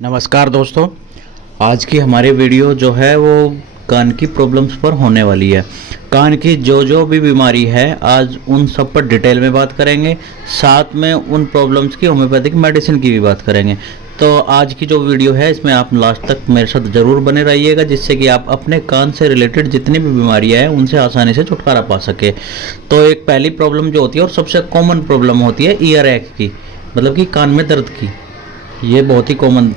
नमस्कार दोस्तों। आज की हमारी वीडियो जो है वो कान की प्रॉब्लम्स पर होने वाली है। कान की जो भी बीमारी है आज उन सब पर डिटेल में बात करेंगे, साथ में उन प्रॉब्लम्स की होम्योपैथिक मेडिसिन की भी बात करेंगे। तो आज की जो वीडियो है इसमें आप लास्ट तक मेरे साथ ज़रूर बने रहिएगा, जिससे कि आप अपने कान से रिलेटेड जितनी भी बीमारियां हैं उनसे आसानी से छुटकारा पा सके। तो एक पहली प्रॉब्लम जो होती है और सबसे कॉमन प्रॉब्लम होती है ईयर एक की, मतलब कि कान में दर्द की। ये बहुत ही कॉमन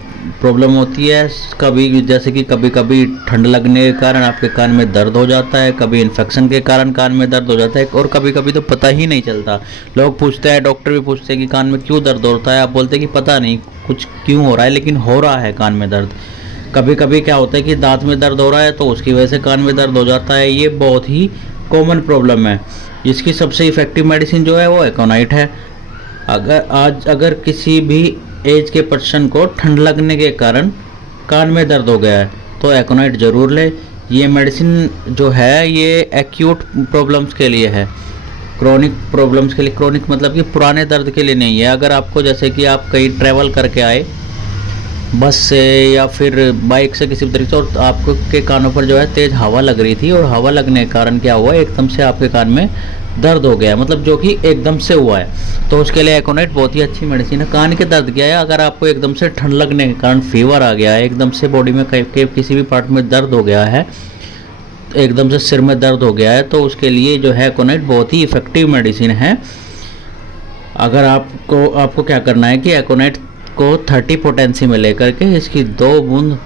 प्रॉब्लम होती है। कभी जैसे कि कभी कभी ठंड लगने के कारण आपके कान में दर्द हो जाता है, कभी इन्फेक्शन के कारण कान में दर्द हो जाता है, और कभी कभी तो पता ही नहीं चलता। लोग पूछते हैं, डॉक्टर भी पूछते हैं कि कान में क्यों दर्द होता है, आप बोलते हैं कि पता नहीं कुछ क्यों हो रहा है, लेकिन हो रहा है कान में दर्द। कभी कभी क्या होता है कि दांत में दर्द हो रहा है तो उसकी वजह से कान में दर्द हो जाता है। ये बहुत ही कॉमन प्रॉब्लम है। इसकी सबसे इफ़ेक्टिव मेडिसिन जो है वो एकोनाइट है। अगर किसी भी एज के पर्सन को ठंड लगने के कारण कान में दर्द हो गया है तो एकोनाइट ज़रूर ले। ये मेडिसिन जो है ये एक्यूट प्रॉब्लम्स के लिए है, क्रोनिक प्रॉब्लम्स के लिए। क्रोनिक मतलब कि पुराने दर्द के लिए नहीं है। अगर आपको जैसे कि आप कहीं ट्रैवल करके आए बस से या फिर बाइक से किसी भी तरीके से, और आपको के कानों पर जो है तेज़ हवा लग रही थी, और हवा लगने के कारण क्या हुआ, एकदम से आपके कान में दर्द हो गया, मतलब जो कि एकदम से हुआ है, तो उसके लिए एकोनाइट बहुत ही अच्छी मेडिसिन है। कान के दर्द क्या है, अगर आपको एकदम से ठंड लगने के कारण फीवर आ गया है, एकदम से बॉडी में किसी भी पार्ट में दर्द हो गया है, एकदम से सिर में दर्द हो गया है, तो उसके लिए जो है एकोनाइट बहुत ही इफ़ेक्टिव मेडिसिन है। अगर आपको क्या करना है कि एकोनाइट को 30 पोटेंसी में लेकर के इसकी 2 बूंद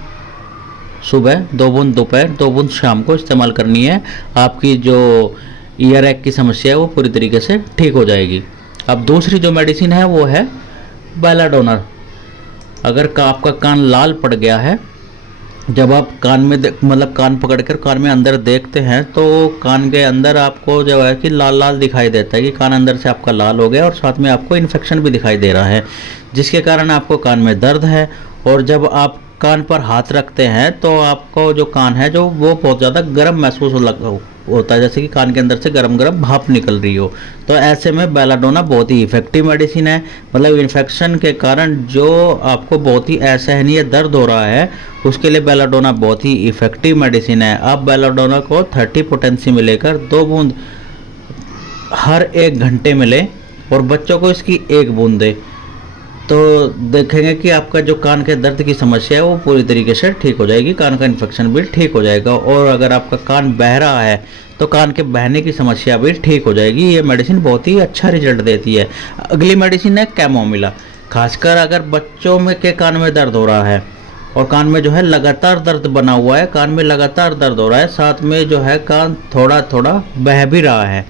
सुबह, 2 बूंद दोपहर, 2 बूंद शाम को इस्तेमाल करनी है। आपकी जो ईयर एक की समस्या है वो पूरी तरीके से ठीक हो जाएगी। अब दूसरी जो मेडिसिन है वो है बेलाडोना। अगर आपका कान लाल पड़ गया है, जब आप कान में मतलब कान पकड़कर कान में अंदर देखते हैं तो कान के अंदर आपको जो है कि लाल लाल दिखाई देता है कि कान अंदर से आपका लाल हो गया, और साथ में आपको इन्फेक्शन भी दिखाई दे रहा है, जिसके कारण आपको कान में दर्द है। और जब आप कान पर हाथ रखते हैं तो आपको जो कान है जो वो बहुत ज़्यादा गर्म महसूस होता है, जैसे कि कान के अंदर से गरम गरम भाप निकल रही हो। तो ऐसे में बेलाडोना बहुत ही इफ़ेक्टिव मेडिसिन है। मतलब इन्फेक्शन के कारण जो आपको बहुत ही असहनीय दर्द हो रहा है उसके लिए बेलाडोना बहुत ही इफ़ेक्टिव मेडिसिन है। आप बेलाडोना को 30 पोटेंसी में लेकर 2 बूंद हर 1 घंटे में लें, और बच्चों को इसकी 1 बूंद दें, तो देखेंगे कि आपका जो कान के दर्द की समस्या है वो पूरी तरीके से ठीक हो जाएगी, कान का इन्फेक्शन भी ठीक हो जाएगा, और अगर आपका कान बह रहा है तो कान के बहने की समस्या भी ठीक हो जाएगी। ये मेडिसिन बहुत ही अच्छा रिजल्ट देती है। अगली मेडिसिन है कैमोमिला। खासकर अगर बच्चों में के कान में दर्द हो रहा है और कान में जो है लगातार दर्द बना हुआ है, कान में लगातार दर्द हो रहा है, साथ में जो है कान थोड़ा थोड़ा बह भी रहा है,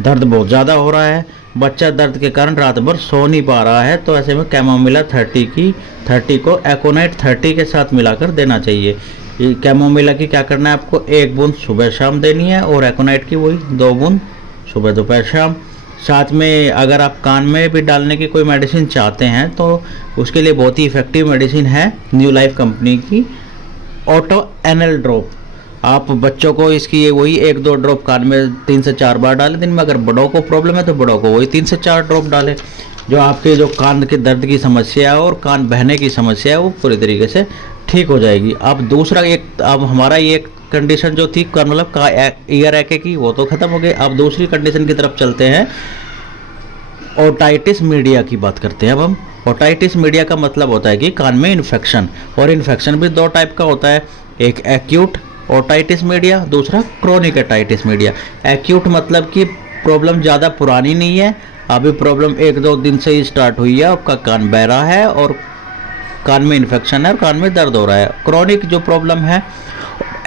दर्द बहुत ज़्यादा हो रहा है, बच्चा दर्द के कारण रात भर सो नहीं पा रहा है, तो ऐसे में कैमोमिला 30 को एकोनाइट 30 के साथ मिलाकर देना चाहिए। कैमोमिला की क्या करना है, आपको 1 बूंद सुबह शाम देनी है, और एकोनाइट की वही 2 बूंद सुबह दोपहर शाम। साथ में अगर आप कान में भी डालने की कोई मेडिसिन चाहते हैं तो उसके लिए बहुत ही इफ़ेक्टिव मेडिसिन है न्यू लाइफ कंपनी की ऑटो एनल ड्रॉप। आप बच्चों को इसकी वही 1-2 ड्रॉप कान में 3 से 4 बार डालें दिन में। अगर बड़ों को प्रॉब्लम है तो बड़ों को वही 3 से 4 ड्रॉप डालें। जो आपके जो कान के दर्द की समस्या है और कान बहने की समस्या है वो पूरी तरीके से ठीक हो जाएगी। अब दूसरा अब हमारा ये कंडीशन जो थी मतलब ईयर एक की, वो तो ख़त्म हो गई। अब दूसरी कंडीशन की तरफ चलते हैं, ओटाइटिस मीडिया की बात करते हैं। अब हम ओटाइटिस मीडिया का मतलब होता है कि कान में इन्फेक्शन, और इन्फेक्शन भी 2 टाइप का होता है, एक एक्यूट ओटाइटिस मीडिया, दूसरा क्रोनिक ओटाइटिस मीडिया। एक्यूट मतलब कि प्रॉब्लम ज़्यादा पुरानी नहीं है, अभी प्रॉब्लम 1-2 दिन से ही स्टार्ट हुई है, आपका कान बह रहा है और कान में इन्फेक्शन है और कान में दर्द हो रहा है। क्रोनिक जो प्रॉब्लम है,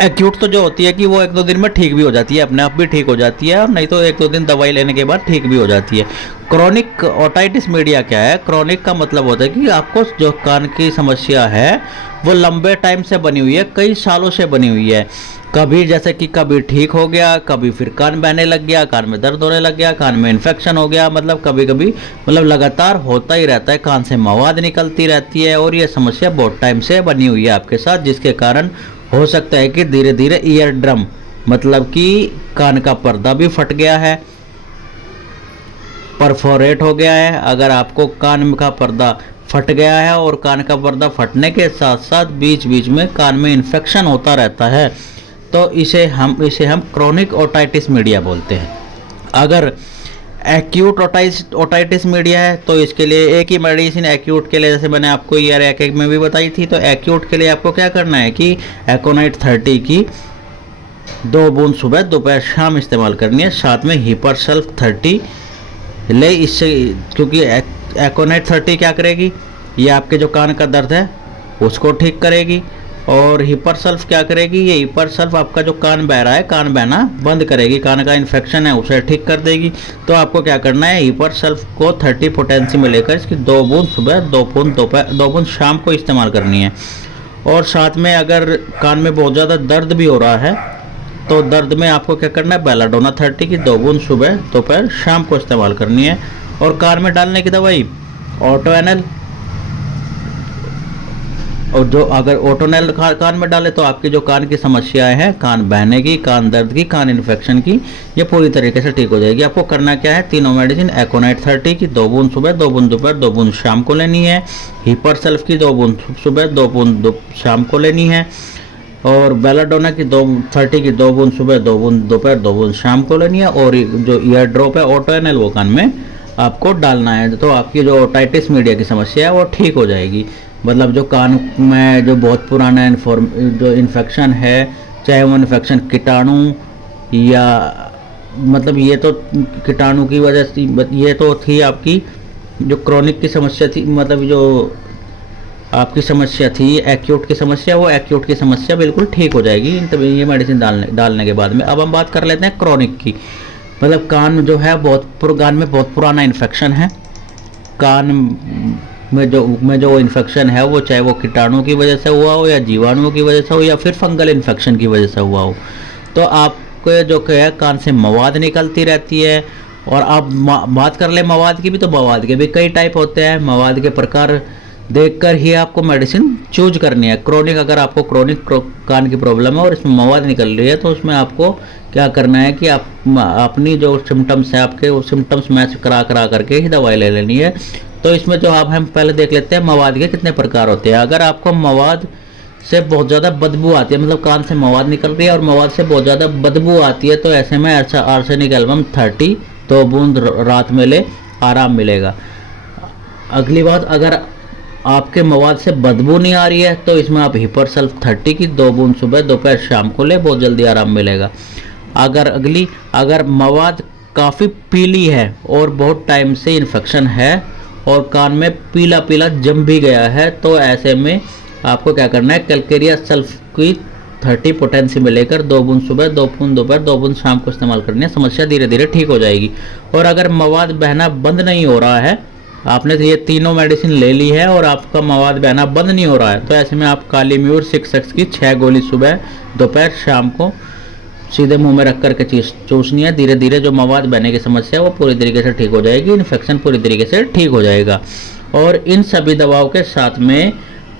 एक्यूट तो जो होती है कि वो 1-2 दिन में ठीक भी हो जाती है, अपने आप भी ठीक हो जाती है, और नहीं तो 1-2 दिन दवाई लेने के बाद ठीक भी हो जाती है। क्रोनिक ओटाइटिस मीडिया क्या है, क्रोनिक का मतलब होता है कि आपको जो कान की समस्या है वो लंबे टाइम से बनी हुई है, कई सालों से बनी हुई है। कभी जैसे कि कभी ठीक हो गया, कभी फिर कान बहने लग गया, कान में दर्द होने लग गया, कान में इन्फेक्शन हो गया, मतलब कभी कभी मतलब लगातार होता ही रहता है, कान से मवाद निकलती रहती है, और ये समस्या बहुत टाइम से बनी हुई है आपके साथ, जिसके कारण हो सकता है कि धीरे धीरे ईयर ड्रम मतलब कि कान का पर्दा भी फट गया है, परफोरेट हो गया है। अगर आपको कान का पर्दा फट गया है और कान का पर्दा फटने के साथ साथ बीच बीच में कान में इन्फेक्शन होता रहता है, तो इसे हम क्रोनिक ओटाइटिस मीडिया बोलते हैं। अगर एक्यूट ओटाइटिस मीडिया है तो इसके लिए एक ही मेडिसिन एक्यूट के लिए, जैसे मैंने आपको ईयर एक में भी बताई थी। तो एक्यूट के लिए आपको क्या करना है कि एकोनाइट 30 की 2 बूंद सुबह दोपहर शाम इस्तेमाल करनी है, साथ में हिपर सल्फ 30 ले। इससे क्योंकि एकोनाइट 30 क्या करेगी, ये आपके जो कान का दर्द है उसको ठीक करेगी, और हिपर सल्फ क्या करेगी, ये हिपर सल्फ आपका जो कान बह रहा है, कान बहना बंद करेगी, कान का इन्फेक्शन है उसे ठीक कर देगी। तो आपको क्या करना है, हिपर सल्फ को 30 पोटेंसी में लेकर इसकी 2 बूंद सुबह, 2 बूंद दोपहर, 2 बूंद शाम को इस्तेमाल करनी है। और साथ में अगर कान में बहुत ज़्यादा दर्द भी हो रहा है तो दर्द में आपको क्या करना है, बेलाडोना 30 की 2 बूंद सुबह दोपहर शाम को इस्तेमाल करनी है। और कान में डालने की दवाई ऑटोएनल, और जो अगर ऑटोनेल कान में डाले तो आपकी जो कान की समस्याएं हैं, कान बहने की, कान दर्द की, कान इन्फेक्शन की, ये पूरी तरीके से ठीक हो जाएगी। आपको करना क्या है, तीनों मेडिसिन एकोनाइट 30 की 2 बूंद सुबह, 2 बूंद दोपहर, 2 बूंद शाम को लेनी है। हिपर सल्फ की 2 बूंद सुबह, 2 बूंद शाम को लेनी है। और बेलाडोना की 30 की 2 बूंद सुबह, 2 बूंद दोपहर, 2 बूंद शाम को लेनी है। और जो ईयर ड्रॉप है ऑटोएनल, वो कान में आपको डालना है। तो आपकी जो ओटाइटिस मीडिया की समस्या है वो ठीक हो जाएगी। मतलब जो कान में जो बहुत पुराना जो इन्फेक्शन है, चाहे वो इन्फेक्शन कीटाणु या मतलब ये तो कीटाणु की वजह से, ये तो थी आपकी जो क्रोनिक की समस्या थी, मतलब जो आपकी समस्या थी एक्यूट की समस्या, वो एक्यूट की समस्या बिल्कुल ठीक हो जाएगी तभी ये मेडिसिन डालने के बाद में। अब हम बात कर लेते हैं क्रोनिक की। मतलब कान जो है कान में बहुत पुराना इन्फेक्शन है, कान में जो इन्फेक्शन है वो चाहे वो कीटाणु की वजह से हुआ हो या जीवाणुओं की वजह से हो या फिर फंगल इन्फेक्शन की वजह से हुआ हो, तो आपको जो है कान से मवाद निकलती रहती है। और आप बात कर ले मवाद की भी, तो मवाद के भी कई टाइप होते हैं। मवाद के प्रकार देखकर ही आपको मेडिसिन चूज करनी है। क्रोनिक, अगर आपको क्रोनिक कान की प्रॉब्लम है और इसमें मवाद निकल रही है तो उसमें आपको क्या करना है कि आप अपनी जो सिम्टम्स है आपके, वो सिम्टम्स मैच करा करके ही दवाई ले लेनी है। तो इसमें जो हम पहले देख लेते हैं मवाद के कितने प्रकार होते हैं। अगर आपको मवाद से बहुत ज़्यादा बदबू आती है, मतलब कान से मवाद निकल रही है और मवाद से बहुत ज़्यादा बदबू आती है, तो ऐसे में आर्सेनिक एल्बम 30 2 बूंद रात में ले, आराम मिलेगा। अगली बात, अगर आपके मवाद से बदबू नहीं आ रही है तो इसमें आप हिपर सल्फ 30 की 2 बूंद सुबह दोपहर शाम को ले, बहुत जल्दी आराम मिलेगा। अगर मवाद काफ़ी पीली है और बहुत टाइम से इन्फेक्शन है और कान में पीला पीला जम भी गया है, तो ऐसे में आपको क्या करना है, कैलकेरिया सल्फ की 30 पोटेंसी में लेकर 2 बूंद सुबह, 2 बूंद दोपहर, 2 बूंद शाम को इस्तेमाल करनी है। समस्या धीरे धीरे ठीक हो जाएगी। और अगर मवाद बहना बंद नहीं हो रहा है, आपने ये तीनों मेडिसिन ले ली है और आपका मवाद बहना बंद नहीं हो रहा है, तो ऐसे में आप काली म्यूर 6x की 6 गोली सुबह दोपहर शाम को सीधे मुंह में रख करके चूसनी है। धीरे धीरे जो मवाद बहने की समस्या है वो पूरी तरीके से ठीक हो जाएगी, इन्फेक्शन पूरी तरीके से ठीक हो जाएगा। और इन सभी दवाओं के साथ में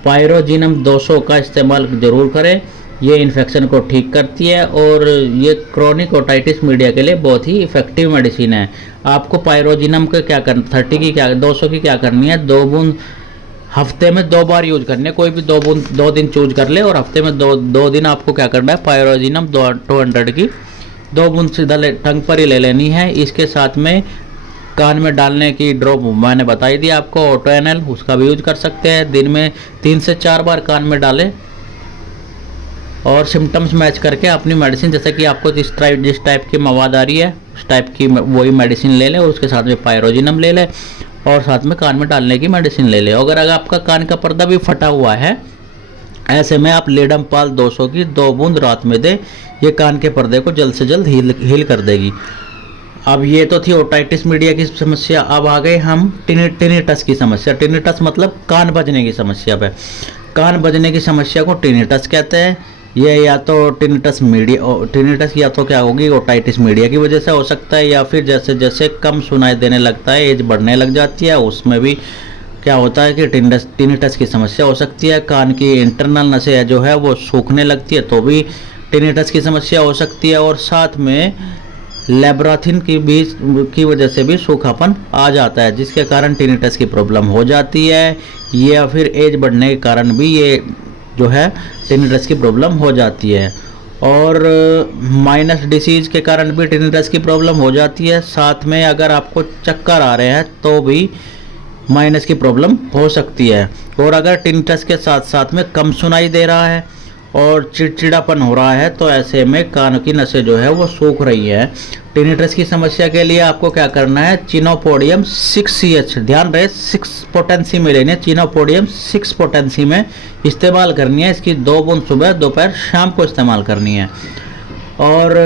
पायरोजिनम 200 का इस्तेमाल जरूर करें, ये इन्फेक्शन को ठीक करती है और ये क्रोनिक ओटाइटिस मीडिया के लिए बहुत ही इफेक्टिव मेडिसिन है। आपको पायरोजिनम के क्या करना, 30 की क्या 200 की क्या करनी है, 2 बूंद हफ्ते में 2 बार यूज करने, कोई भी 2 बूंद 2 दिन चूज कर ले और हफ्ते में 2 दिन आपको क्या करना है, पायरोजिनम 200 की 2 बूंद सीधा टंग पर ही ले लेनी है। इसके साथ में कान में डालने की ड्रॉप मैंने बताई दी आपको, ऑटोएनल, उसका भी यूज कर सकते हैं। दिन में 3 से 4 बार कान में डालें और सिम्टम्स मैच करके अपनी मेडिसिन, जैसे कि आपको जिस टाइप की मवाद आ रही है उस टाइप की वही मेडिसिन ले लें और उसके साथ में पायरोजिनम ले लें और साथ में कान में डालने की मेडिसिन ले लें। अगर आपका कान का पर्दा भी फटा हुआ है, ऐसे में आप लेडमपाल 200 की 2 बूंद रात में दें, ये कान के पर्दे को जल्द से जल्द हील कर देगी। अब ये तो थी ओटाइटिस मीडिया की समस्या। अब आ गए हम टिनिटस की समस्या। टिनिटस मतलब कान बजने की समस्या पे। कान बजने की समस्या को टिनिटस कहते हैं। ये या तो टिनिटस या तो क्या होगी, ओटाइटिस मीडिया की वजह से हो सकता है, या फिर जैसे जैसे कम सुनाई देने लगता है, एज बढ़ने लग जाती है, उसमें भी क्या होता है कि टिनिटस की समस्या हो सकती है। कान की इंटरनल नसें जो है वो सूखने लगती है तो भी टिनिटस की समस्या हो सकती है। और साथ में लेब्राथिन की वजह से भी सूखापन आ जाता है, जिसके कारण टिनिटस की प्रॉब्लम हो जाती है, या फिर एज बढ़ने के कारण भी ये जो है टिनिटस की प्रॉब्लम हो जाती है। और माइनस डिसीज के कारण भी टिनिटस की प्रॉब्लम हो जाती है। साथ में अगर आपको चक्कर आ रहे हैं तो भी माइनस की प्रॉब्लम हो सकती है। और अगर टिनिटस के साथ साथ में कम सुनाई दे रहा है और चिड़चिड़ापन हो रहा है तो ऐसे में कान की नसें जो है वो सूख रही है। टिनिटस की समस्या के लिए आपको क्या करना है, चिनोपोडियम 6CH, ध्यान रहे 6 पोटेंसी में लेने, चिनोपोडियम 6 पोटेंसी में इस्तेमाल करनी है। इसकी 2 बूंद सुबह दोपहर शाम को इस्तेमाल करनी है। और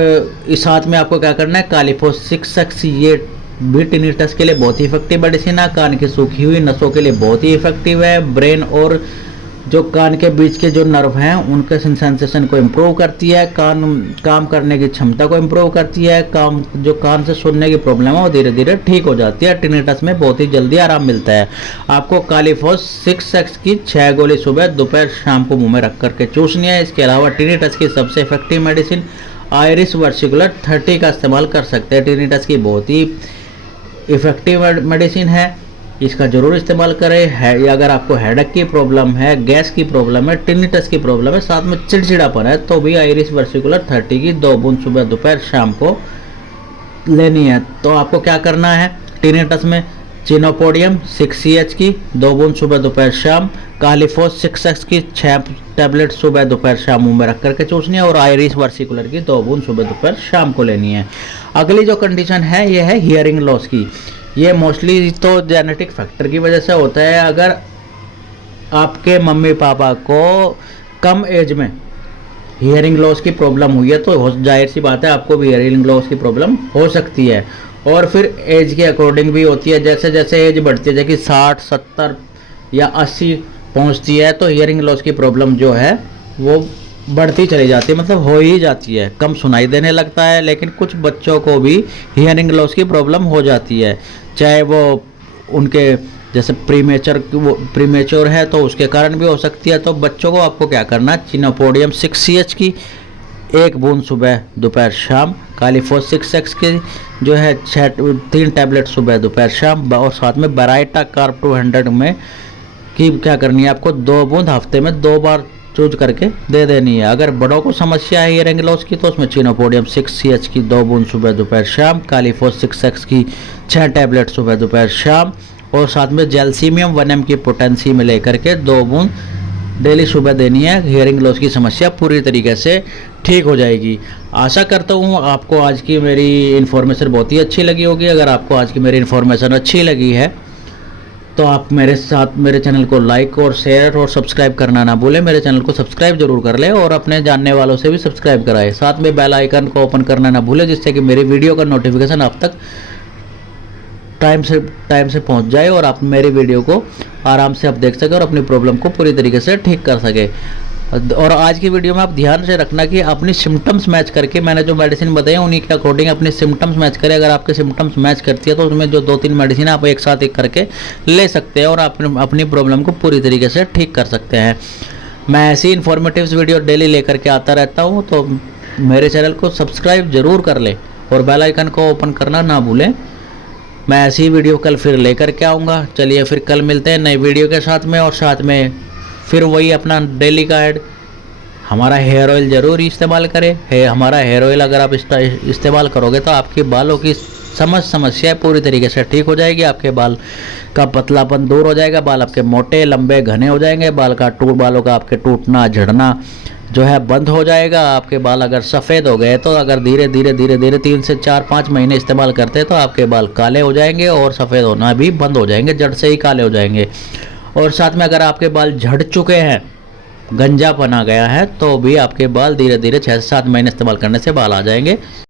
इस साथ में आपको क्या करना है, कालीफोस 6X, ये भी टिनिटस के लिए बहुत ही इफेक्टिव मेडिसिन है। कान की सूखी हुई नसों के लिए बहुत ही इफेक्टिव है। ब्रेन और जो कान के बीच के जो नर्व हैं उनके सेंसेशन को इम्प्रूव करती है, काम करने की क्षमता को इम्प्रूव करती है। जो कान से सुनने की प्रॉब्लम है वो धीरे धीरे ठीक हो जाती है। टिनिटस में बहुत ही जल्दी आराम मिलता है। आपको कालीफोस 6X की 6 गोली सुबह दोपहर शाम को मुंह में रख करके चूसनी है। इसके अलावा टिनिटस की सबसे इफेक्टिव मेडिसिन आयरिस वर्सिकुलर 30 का इस्तेमाल कर सकते हैं। टिनिटस की बहुत ही इफेक्टिव मेडिसिन है, इसका जरूर इस्तेमाल करें। या अगर आपको हेडेक की प्रॉब्लम है, गैस की प्रॉब्लम है, टिनिटस की प्रॉब्लम है, साथ में चिड़चिड़ापन है, तो भी आयरिस वर्सिकुलर 30 की 2 बूंद सुबह दोपहर शाम को लेनी है। तो आपको क्या करना है, टिनिटस में चिनोपोडियम 6CH की 2 बूंद सुबह दोपहर शाम, कालीफोस 6X की 6 टैबलेट सुबह दोपहर शाम मुंह में रख करके चूसनी है, और आयरिस वर्सिकुलर की 2 बूंद सुबह दोपहर शाम को लेनी है। अगली जो कंडीशन है ये है हियरिंग लॉस की। ये मोस्टली तो जेनेटिक फैक्टर की वजह से होता है। अगर आपके मम्मी पापा को कम एज में हियरिंग लॉस की प्रॉब्लम हुई है तो जाहिर सी बात है आपको भी हियरिंग लॉस की प्रॉब्लम हो सकती है। और फिर एज के अकॉर्डिंग भी होती है। जैसे जैसे एज बढ़ती है, जैसे कि 60, 70 या 80 पहुंचती है तो हियरिंग लॉस की प्रॉब्लम जो है वो बढ़ती चली जाती है, मतलब हो ही जाती है, कम सुनाई देने लगता है। लेकिन कुछ बच्चों को भी हियरिंग लॉस की प्रॉब्लम हो जाती है, चाहे वो उनके जैसे प्रीमेच्योर है तो उसके कारण भी हो सकती है। तो बच्चों को आपको क्या करना है, चिनोपोडियम 6CH की 1 बूंद सुबह दोपहर शाम, कालीफोस 6X की जो है 3 टैबलेट सुबह दोपहर शाम, और साथ में बेराइटा कार्ब 200 में की क्या करनी है, आपको 2 बूंद हफ्ते में 2 बार चूज करके दे देनी है। अगर बड़ों को समस्या है हियरिंग लॉस की तो उसमें चिनोपोडियम 6CH की 2 बूंद सुबह दोपहर शाम, कालीफोस 6X की 6 टैबलेट सुबह दोपहर शाम, और साथ में जेल्सीमियम 1 mg की पोटेंसी में लेकर के 2 बूंद डेली सुबह देनी है। हियरिंग लॉस की समस्या पूरी तरीके से ठीक हो जाएगी। आशा करता हूँ आपको आज की मेरी इन्फॉर्मेशन बहुत ही अच्छी लगी होगी। अगर आपको आज की मेरी इन्फॉर्मेशन अच्छी लगी है तो आप मेरे चैनल को लाइक और शेयर और सब्सक्राइब करना ना भूलें। मेरे चैनल को सब्सक्राइब जरूर कर लें और अपने जानने वालों से भी सब्सक्राइब कराएं। साथ में बेल आइकन को ओपन करना ना भूलें, जिससे कि मेरी वीडियो का नोटिफिकेशन आप तक टाइम से पहुंच जाए और आप मेरी वीडियो को आराम से आप देख सकें और अपनी प्रॉब्लम को पूरी तरीके से ठीक कर सके। और आज की वीडियो में आप ध्यान से रखना कि अपनी सिम्टम्स मैच करके, मैंने जो मेडिसिन बताई उन्हीं के अकॉर्डिंग अपनी सिम्टम्स मैच करें। अगर आपके सिम्टम्स मैच करती है तो उसमें जो 2-3 मेडिसिन आप एक साथ एक करके ले सकते हैं और अपनी प्रॉब्लम को पूरी तरीके से ठीक कर सकते हैं। मैं ऐसी इन्फॉर्मेटिव वीडियो डेली लेकर के आता रहता हूँ, तो मेरे चैनल को सब्सक्राइब जरूर कर लें और बेल आइकन को ओपन करना ना भूलें। मैं ऐसी वीडियो कल फिर लेकर के आऊँगा। चलिए फिर कल मिलते हैं नई वीडियो के साथ में, और साथ में फिर वही अपना डेली का ऐड, हमारा हेयर ऑयल ज़रूर इस्तेमाल करें। हमारा हेयर ऑयल अगर आप इस्तेमाल करोगे तो आपके बालों की समस्या पूरी तरीके से ठीक हो जाएगी। आपके बाल का पतलापन दूर हो जाएगा, बाल आपके मोटे लंबे घने हो जाएंगे, बालों का आपके टूटना झड़ना जो है बंद हो जाएगा। आपके बाल अगर सफ़ेद हो गए तो अगर धीरे धीरे 3 से 4-5 महीने इस्तेमाल करते हैं तो आपके बाल काले हो जाएंगे और सफ़ेद होना भी बंद हो जाएंगे, जड़ से ही काले हो जाएंगे। और साथ में अगर आपके बाल झड़ चुके हैं, गंजापन आ गया है, तो भी आपके बाल धीरे धीरे 6 से 7 महीने इस्तेमाल करने से बाल आ जाएंगे।